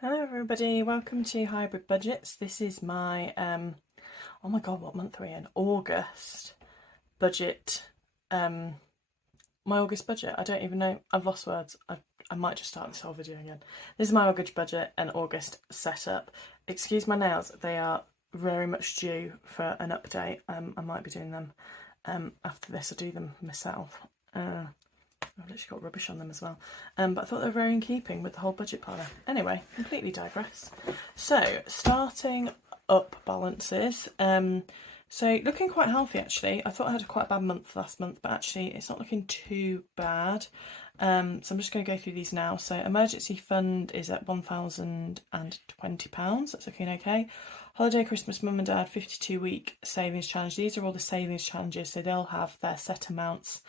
Hello everybody, welcome to Hybrid Budgets. This is my, oh my god, what month are we in? August budget, my August budget. I don't even know, I've lost words. I might just start this whole video again. This is my August budget and August setup. Excuse my nails, they are very much due for an update. I might be doing them after this. I do them myself. I've literally got rubbish on them as well. But I thought they were very in keeping with the whole budget planner. Anyway, completely digress. So, starting up balances. So, looking quite healthy actually. I thought I had quite a bad month last month, but actually it's not looking too bad. So I'm just going to go through these now. So, emergency fund is at £1,020. That's looking okay. Holiday Christmas Mum and Dad 52-week savings challenge. These are all the savings challenges, so they'll have their set amounts.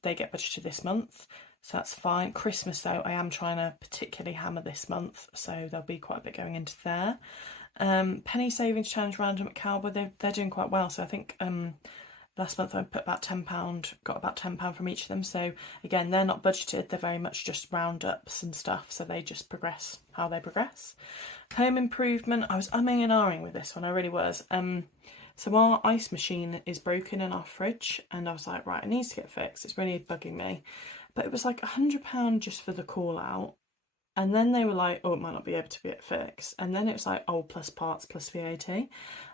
They get budgeted this month, so that's fine. Christmas though, I am trying to particularly hammer this month, so there'll be quite a bit going into there. Penny Savings Challenge Random at Cowboy, they're doing quite well. So I think last month I put about £10, got about £10 from each of them. So again, they're not budgeted, they're very much just roundups and stuff, so they just progress how they progress. Home improvement, I was umming and ahhing with this one, I really was. So our ice machine is broken in our fridge, and I was like, right, it needs to get fixed. It's really bugging me. But it was like £100 just for the call out. And then they were like, oh, it might not be able to get fixed. And then it was like, oh, plus parts, plus VAT. And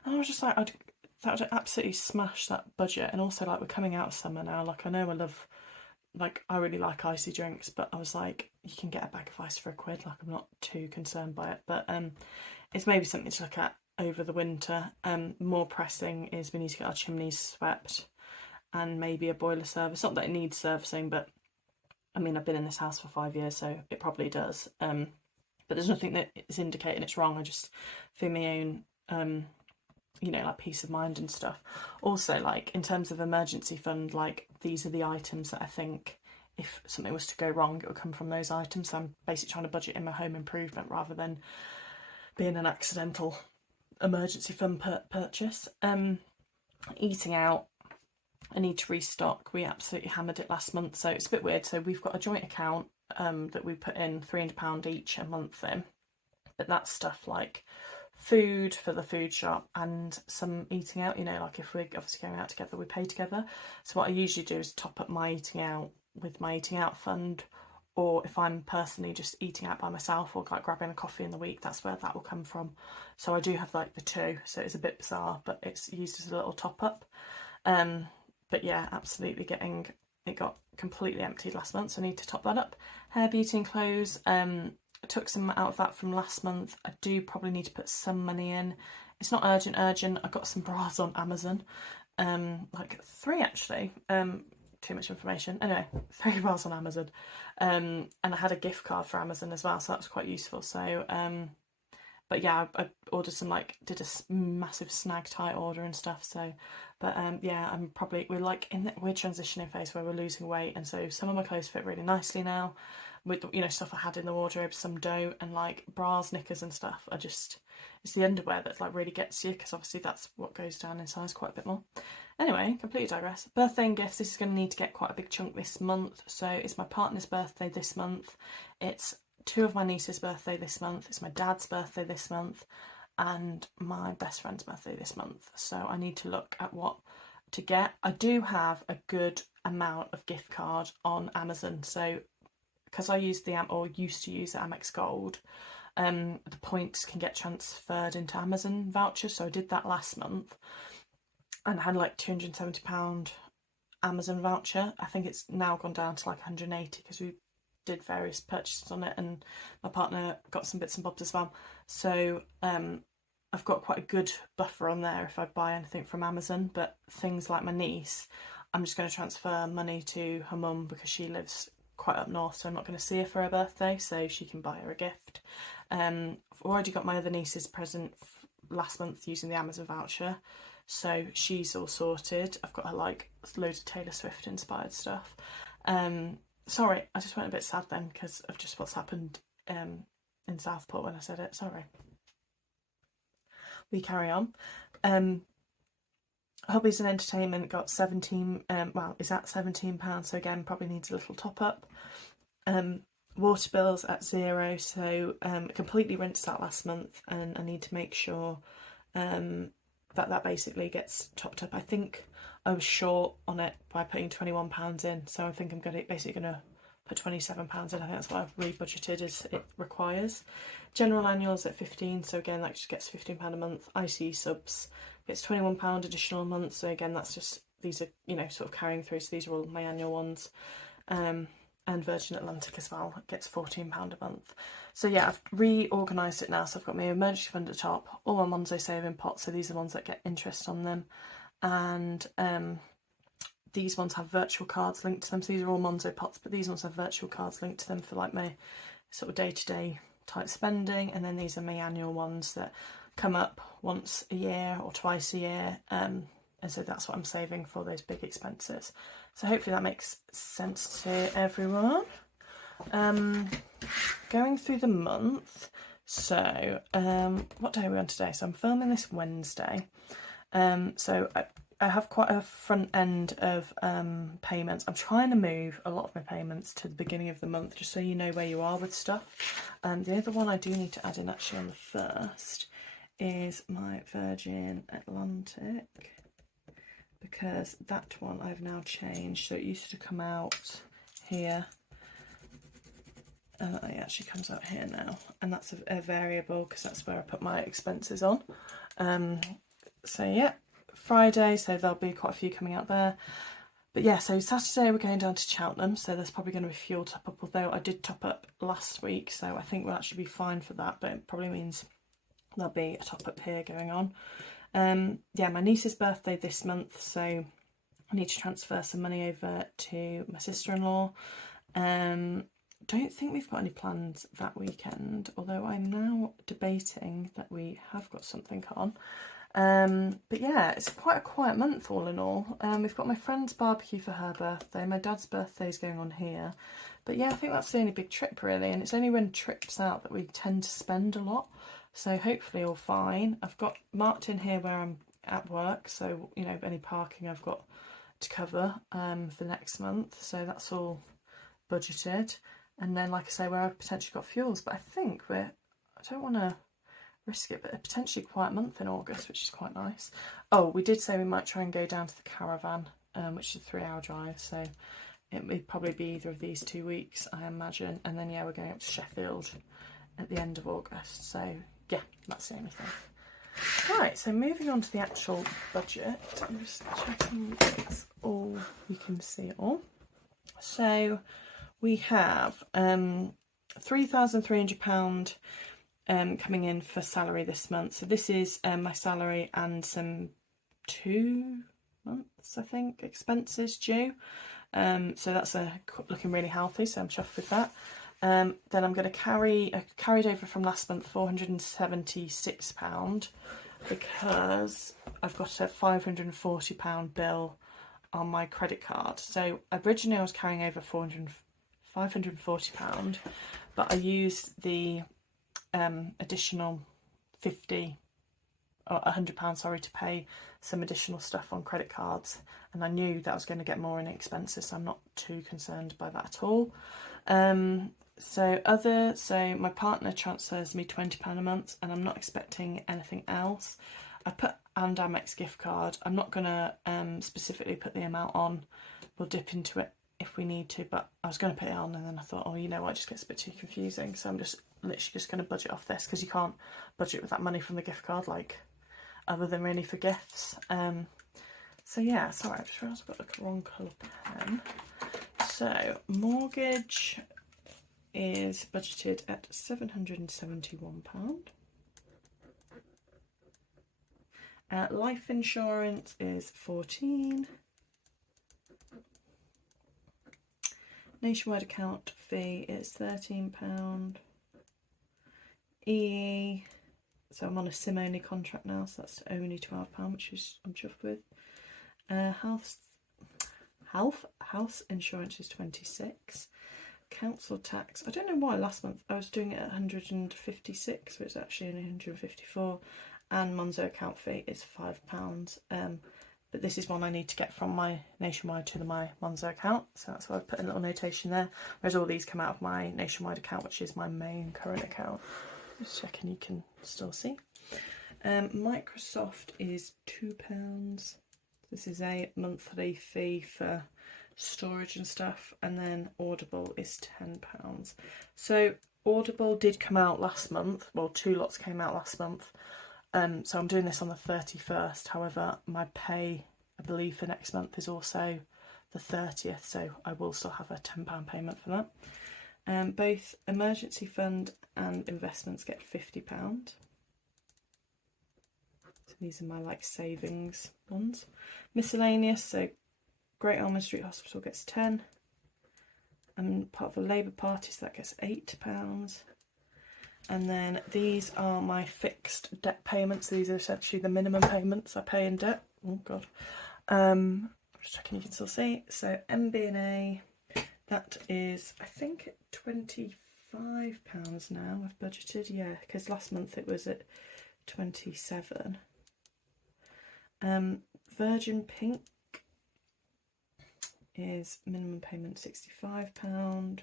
I was just like, that would absolutely smash that budget. And also, like, we're coming out of summer now. Like, I know I really like icy drinks, but I was like, you can get a bag of ice for £1. Like, I'm not too concerned by it. But it's maybe something to look at over the winter. More pressing is we need to get our chimneys swept and maybe a boiler service. Not that it needs servicing, but I mean, I've been in this house for 5 years, so it probably does. But there's nothing that is indicating it's wrong. I just, for my own, like peace of mind and stuff. Also, like in terms of emergency fund, like these are the items that I think if something was to go wrong, it would come from those items. So I'm basically trying to budget in my home improvement rather than being an accidental emergency fund purchase. Eating out, I need to restock. We absolutely hammered it last month, so it's a bit weird. So we've got a joint account that we put in £300 each a month in, but that's stuff like food for the food shop and some eating out. Like if we're obviously going out together, we pay together. So what I usually do is top up my eating out with my eating out fund, or if I'm personally just eating out by myself or like grabbing a coffee in the week, that's where that will come from. So I do have like the two, so it's a bit bizarre, but it's used as a little top up. But yeah, absolutely it got completely emptied last month, so I need to top that up. Hair, beauty and clothes, I took some out of that from last month. I do probably need to put some money in. It's not urgent. I got some bras on Amazon, like 3 actually. Too much information. Anyway, 3 bars on Amazon. And I had a gift card for Amazon as well, so that was quite useful. So, but yeah, I ordered some, did a massive snag tie order and stuff. So, but yeah, we're like in the weird transitioning phase where we're losing weight, and so some of my clothes fit really nicely now. With stuff I had in the wardrobe, some don't, and like bras, knickers, and stuff. It's the underwear that like really gets you, because obviously that's what goes down in size quite a bit more. Anyway, completely digress. Birthday and gifts. This is going to need to get quite a big chunk this month. So it's my partner's birthday this month. It's 2 of my niece's birthday this month. It's my dad's birthday this month, and my best friend's birthday this month. So I need to look at what to get. I do have a good amount of gift card on Amazon. So because I used used to use the Amex Gold, the points can get transferred into Amazon vouchers. So I did that last month and I had like £270 Amazon voucher. I think it's now gone down to like 180 because we did various purchases on it, and my partner got some bits and bobs as well. So I've got quite a good buffer on there if I buy anything from Amazon. But things like my niece, I'm just going to transfer money to her mum because she lives quite up north, so I'm not going to see her for her birthday, so she can buy her a gift. I've already got my other niece's present last month using the Amazon voucher, so she's all sorted. I've got her like loads of Taylor Swift inspired stuff. Sorry, I just went a bit sad then because of just what's happened in Southport when I said it. Sorry. We carry on. Hobbies and entertainment got 17. Is at £17. So again, probably needs a little top up. Water bills at 0, so completely rinsed that last month, and I need to make sure that basically gets topped up. I think I was short on it by putting £21 in, so I think I'm basically going to put £27 in. I think that's what I've re-budgeted as it requires. General annuals at 15, so again that just gets £15 a month. ICE subs gets £21 additional a month, so again that's just, these are, you know, sort of carrying through, so these are all my annual ones. And Virgin Atlantic as well, it gets £14 a month. So yeah, I've reorganised it now, so I've got my emergency fund at the top, all my Monzo saving pots, so these are the ones that get interest on them, and these ones have virtual cards linked to them, so these are all Monzo pots, but these ones have virtual cards linked to them for like my sort of day-to-day type spending, and then these are my annual ones that come up once a year or twice a year, and so that's what I'm saving for those big expenses. So hopefully that makes sense to everyone. Going through the month, so what day are we on today? So I'm filming this Wednesday. So I have quite a front end of payments. I'm trying to move a lot of my payments to the beginning of the month, just so you know where you are with stuff. The other one I do need to add in actually on the 1st is my Virgin Atlantic, because that one I've now changed. So it used to come out here, it actually comes out here now, and that's a variable because that's where I put my expenses on. So yeah, Friday, so there'll be quite a few coming out there. But yeah, so Saturday we're going down to Cheltenham, so there's probably going to be fuel top up, although I did top up last week, so I think we'll actually be fine for that, but it probably means there'll be a top up here going on. Yeah, my niece's birthday this month, so I need to transfer some money over to my sister-in-law. Don't think we've got any plans that weekend, although I'm now debating that we have got something on. But yeah, it's quite a quiet month all in all. We've got my friend's barbecue for her birthday, my dad's birthday is going on here. But yeah, I think that's the only big trip really, and it's only when trips out that we tend to spend a lot. So hopefully all fine. I've got marked in here where I'm at work, so you know, any parking I've got to cover for next month. So that's all budgeted. And then, like I say, where I've potentially got fuels, but I think I don't want to risk it, but a potentially quiet month in August, which is quite nice. Oh, we did say we might try and go down to the caravan, which is a 3-hour drive, so it would probably be either of these 2 weeks, I imagine. And then yeah, we're going up to Sheffield at the end of August, so yeah, that's the only thing. Right, so moving on to the actual budget, I'm just checking it's all, you can see it all. So we have £3,300 coming in for salary this month. So this is my salary and some 2 months, I think, expenses due. So that's looking really healthy, so I'm chuffed with that. Then I'm going to carried over from last month £476 because I've got a £540 bill on my credit card. So originally I was carrying over £540, but I used the additional £50 or £100, sorry, to pay some additional stuff on credit cards, and I knew that I was going to get more in expenses, so I'm not too concerned by that at all. So my partner transfers me £20 a month, and I'm not expecting anything else. I put an Amex gift card. I'm not going to specifically put the amount on. We'll dip into it if we need to, but I was going to put it on, and then I thought, oh, you know what, it just gets a bit too confusing, so I'm literally just going to budget off this, because you can't budget with that money from the gift card, like, other than really for gifts. So yeah, sorry, I just realised I've got the wrong colour pen. So mortgage is budgeted at £771. Life insurance is £14. Nationwide account fee is £13. EE, so I'm on a SIM only contract now, so that's only £12, which is I'm chuffed with. House insurance is £26. Council tax, I don't know why last month I was doing it at £156, but it's actually only £154. And Monzo account fee is £5 per but this is one I need to get from my Nationwide to my Monzo account, so that's why I've put a little notation there, whereas all these come out of my Nationwide account, which is my main current account. Just checking you can still see. Microsoft is £2. This is a monthly fee for storage and stuff, and then Audible is £10. So Audible did come out last month, well 2 lots came out last month, so I'm doing this on the 31st, however my pay I believe for next month is also the 30th, so I will still have a £10 payment for that. Both emergency fund and investments get £50. So these are my like savings ones. Miscellaneous, so Great Ormond Street Hospital gets 10. I'm part of the Labour Party, so that gets £8. And then these are my fixed debt payments. These are essentially the minimum payments I pay in debt. Oh god. Just checking you can still see. So MB&A, that is I think £25 now I've budgeted, yeah, because last month it was at 27. Virgin Pink is minimum payment £65.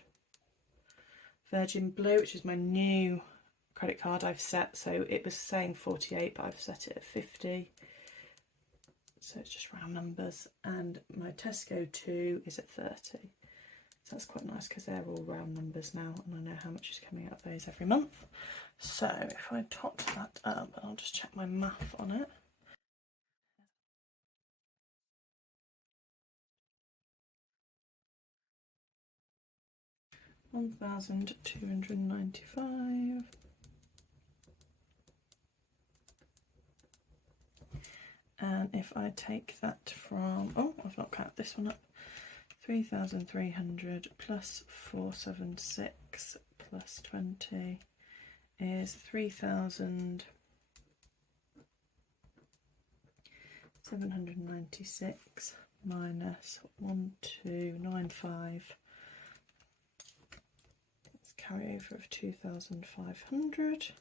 Virgin Blue, which is my new credit card I've set, so it was saying 48 but I've set it at 50, so it's just round numbers. And my Tesco 2 is at 30, so that's quite nice because they're all round numbers now and I know how much is coming out of those every month. So if I top that up, I'll just check my math on it. £1,295. And if I take that from, oh, I've not counted this one up, 3,300 plus 476 plus 20 is 3,796 minus 1,295. Let's carry over of 2,500.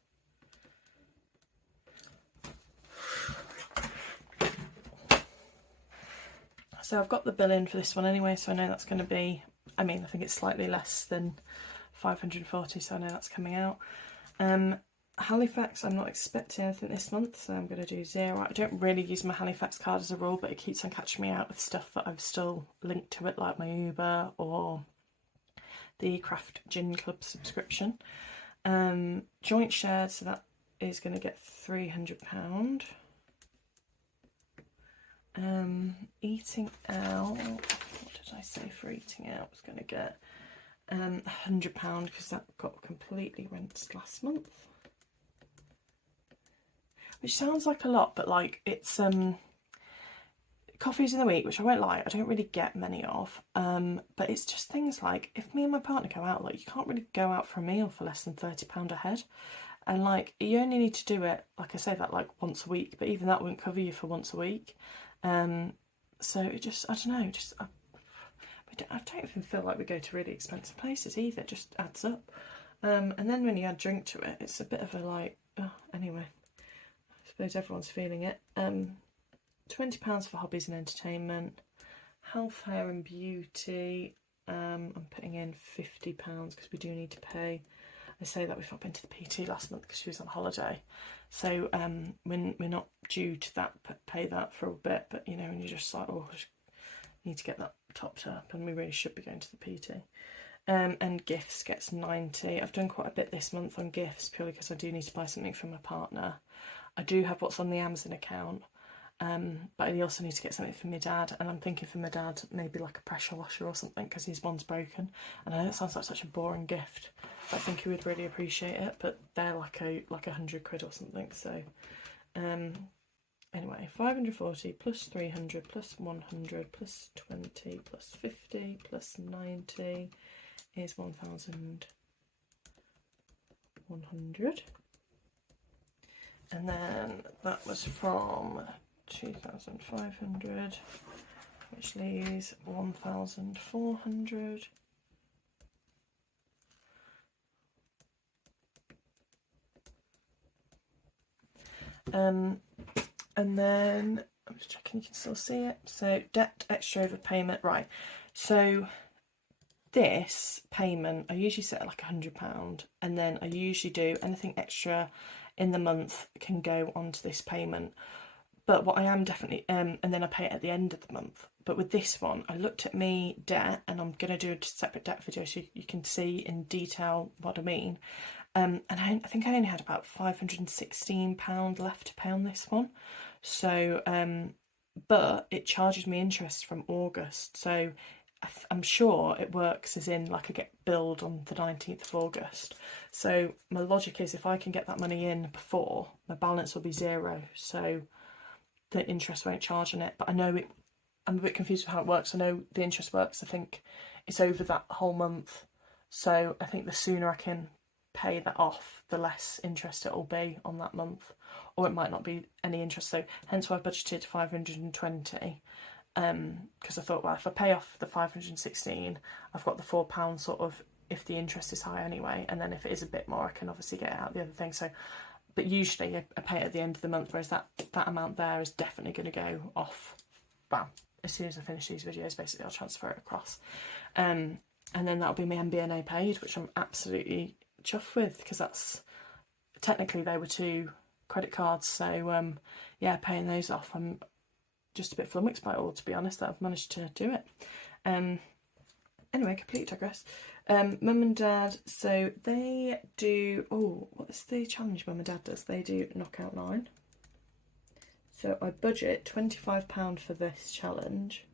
So I've got the bill in for this one anyway, so I know that's going to be, I mean, I think it's slightly less than 540, so I know that's coming out. Halifax, I'm not expecting anything this month, so I'm going to do 0. I don't really use my Halifax card as a rule, but it keeps on catching me out with stuff that I've still linked to it, like my Uber or the Craft Gin Club subscription. Joint shared, so that is going to get £300. Eating out, what did I say for eating out? I was going to get £100 because that got completely rinsed last month, which sounds like a lot, but like it's coffees in the week, which I won't lie, I don't really get many of, but it's just things like if me and my partner go out, like you can't really go out for a meal for less than £30 a head, and like you only need to do it, like I say, that like once a week, but even that won't cover you for once a week. So it just, I don't know, just I don't even feel like we go to really expensive places either. It just adds up. And then when you add drink to it, it's a bit of a like, oh, anyway, I suppose everyone's feeling it. £20 for hobbies and entertainment. Health, hair and beauty, I'm putting in £50 because we do need to pay. I say that we've not been to the PT last month because she was on holiday, so we're not due to that, pay that for a bit, but you know, and you're just like, oh, I need to get that topped up, and we really should be going to the PT. And gifts gets 90. I've done quite a bit this month on gifts purely because I do need to buy something for my partner. I do have what's on the Amazon account, but I also need to get something for my dad, and I'm thinking for my dad maybe like a pressure washer or something because his one's broken. And I know it sounds like such a boring gift, but I think he would really appreciate it. But they're like £100 or something. So anyway, 540 plus 300 plus 100 plus 20 plus 50 plus 90 is 1,100. And then that was from 2,500, which leaves 1,400. And then I'm just checking you can still see it. So debt extra overpayment, right. So this payment, I usually set like £100, and then I usually do anything extra in the month can go onto this payment. But what I am definitely, and then I pay it at the end of the month. But with this one, I looked at me debt, and I'm going to do a separate debt video so you can see in detail what I mean. And I think I only had about £516 left to pay on this one. So, but it charges me interest from August. So I'm sure it works as in like I get billed on the 19th of August. So my logic is if I can get that money in before, my balance will be zero. So the interest won't charge on it. But I know I'm a bit confused with how it works. I know the interest works. I think it's over that whole month. So I think the sooner I can pay that off, the less interest it will be on that month. Or it might not be any interest. So hence why I budgeted 520. Because I thought, well, if I pay off the 516, I've got the £4 sort of if the interest is high anyway, and then if it is a bit more, I can obviously get out the other thing. So, but usually I pay it at the end of the month, whereas that amount there is definitely going to go off. Well, as soon as I finish these videos, basically I'll transfer it across, and then that'll be my MBNA paid, which I'm absolutely chuffed with because that's technically they were 2 credit cards. So yeah, paying those off, I'm just a bit flummoxed by it all, to be honest, that I've managed to do it. Anyway, completely digress. Mum and Dad, so they do, what's the challenge Mum and Dad does? They do Knockout 9. So I budget £25 for this challenge,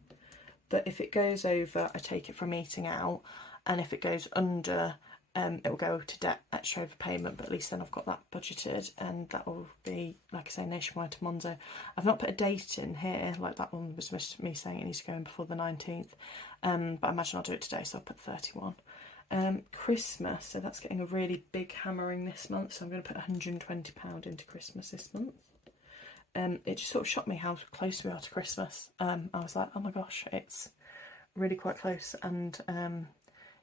but if it goes over, I take it from eating out, and if it goes under, it will go to debt extra overpayment, but at least then I've got that budgeted, and that will be, like I say, nationwide to Monzo. I've not put a date in here, like that one was just me saying it needs to go in before the 19th, but I imagine I'll do it today, so I'll put 31. Christmas, so that's getting a really big hammering this month, so I'm going to put £120 into Christmas this month. It just sort of shocked me how close we are to Christmas. I was like, oh my gosh, it's really quite close, and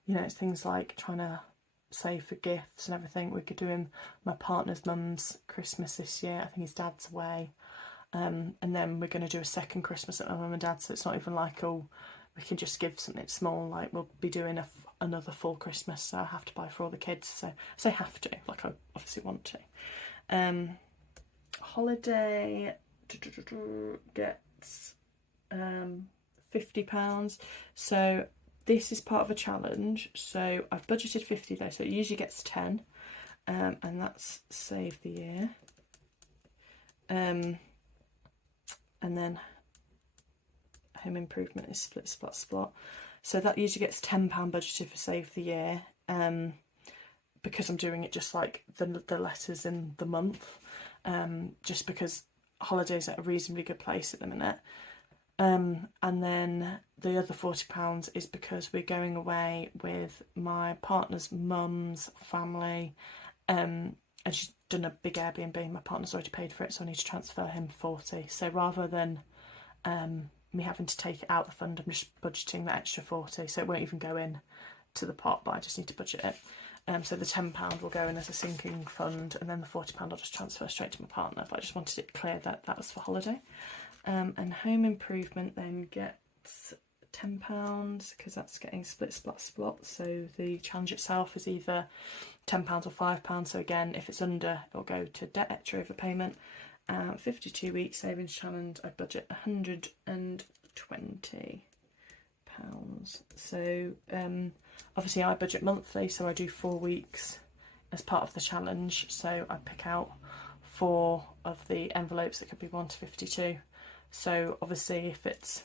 you know, it's things like trying to save for gifts and everything. We could do him my partner's mum's Christmas this year. I think his dad's away, and then we're going to do a second Christmas at my mum and dad's. So it's not even like, oh, we can just give something small. Like we'll be doing another full Christmas, so I have to buy for all the kids. So I say have to, like I obviously want to. Holiday gets £50. So this is part of a challenge, so I've budgeted 50 though, so it usually gets 10, and that's Save the Year. And then Home Improvement is Split. So that usually gets £10 budgeted for Save the Year, because I'm doing it just like the letters in the month, just because holidays are at a reasonably good place at the minute. And then the other £40 is because we're going away with my partner's mum's family, and she's done a big Airbnb. My partner's already paid for it, so I need to transfer him 40. So rather than me having to take it out the fund, I'm just budgeting the extra 40, so it won't even go in to the pot, but I just need to budget it. So the £10 will go in as a sinking fund, and then the £40 I'll just transfer straight to my partner. But I just wanted it clear that that was for holiday. And Home Improvement then gets £10 because that's getting split. So the challenge itself is either £10 or £5. So again, if it's under, it'll go to debt extra overpayment. 52 week savings challenge, I budget £120. So obviously I budget monthly, so I do 4 weeks as part of the challenge. So I pick out 4 of the envelopes that could be 1 to 52. So obviously if it's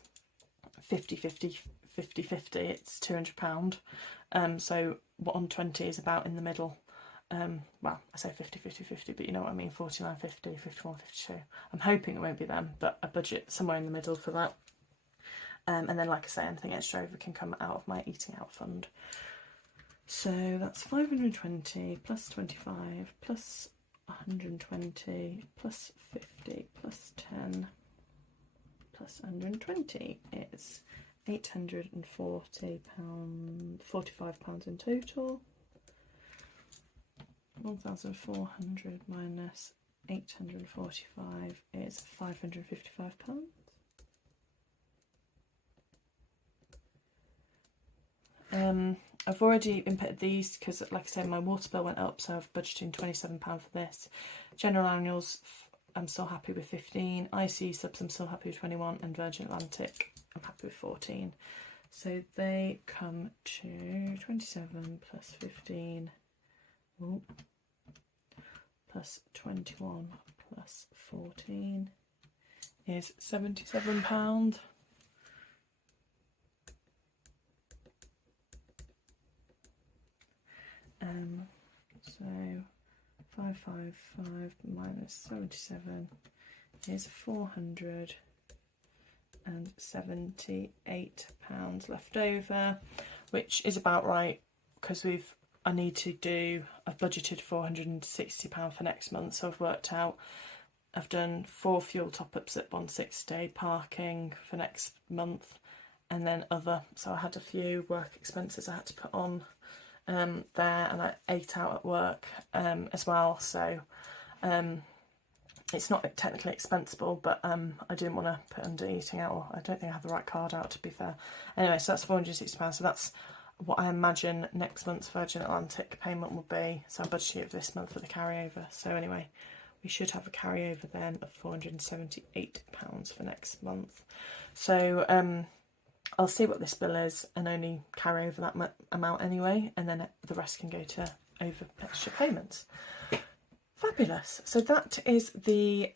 50-50, it's £200. So 120 is about in the middle. Well, I say 50-50, but you know what I mean, 49-50, 51-52. I'm hoping it won't be them, but I budget somewhere in the middle for that. And then, like I say, anything extra over can come out of my eating out fund. So that's 520 plus 25 plus 120 plus 50 plus 10 plus 120 is £840, £45 in total. 1,400 minus 845 is £555. I've already inputted these because, like I said, my water bill went up, so I've budgeted £27 for this. General annuals, I'm still happy with 15. IC subs, I'm still happy with 21, and Virgin Atlantic, I'm happy with 14. So they come to 27 plus 15, plus 21 plus 14 is £77. So 555 minus 77 is £478 left over, which is about right because I've budgeted £460 for next month, so I've worked out I've done 4 fuel top-ups at 160, parking for next month, and then other, so I had a few work expenses I had to put on there, and I ate out at work as well, so it's not technically expensible, but I didn't want to put under eating out, or I don't think I have the right card out, to be fair. Anyway, so that's £460, so that's what I imagine next month's Virgin Atlantic payment will be, so I budgeted it this month for the carryover. So anyway, we should have a carryover then of £478 for next month. So I'll see what this bill is and only carry over that amount anyway, and then the rest can go to over extra payments. Fabulous. So that is the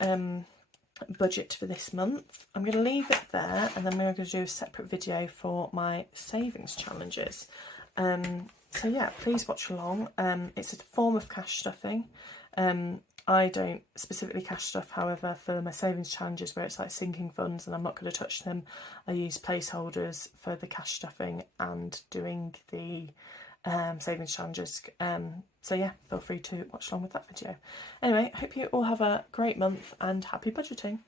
budget for this month. I'm going to leave it there, and then we're going to do a separate video for my savings challenges. So yeah, please watch along. It's a form of cash stuffing. I don't specifically cash stuff, however, for my savings challenges where it's like sinking funds and I'm not going to touch them, I use placeholders for the cash stuffing and doing the savings challenges. So yeah, feel free to watch along with that video. Anyway, I hope you all have a great month and happy budgeting.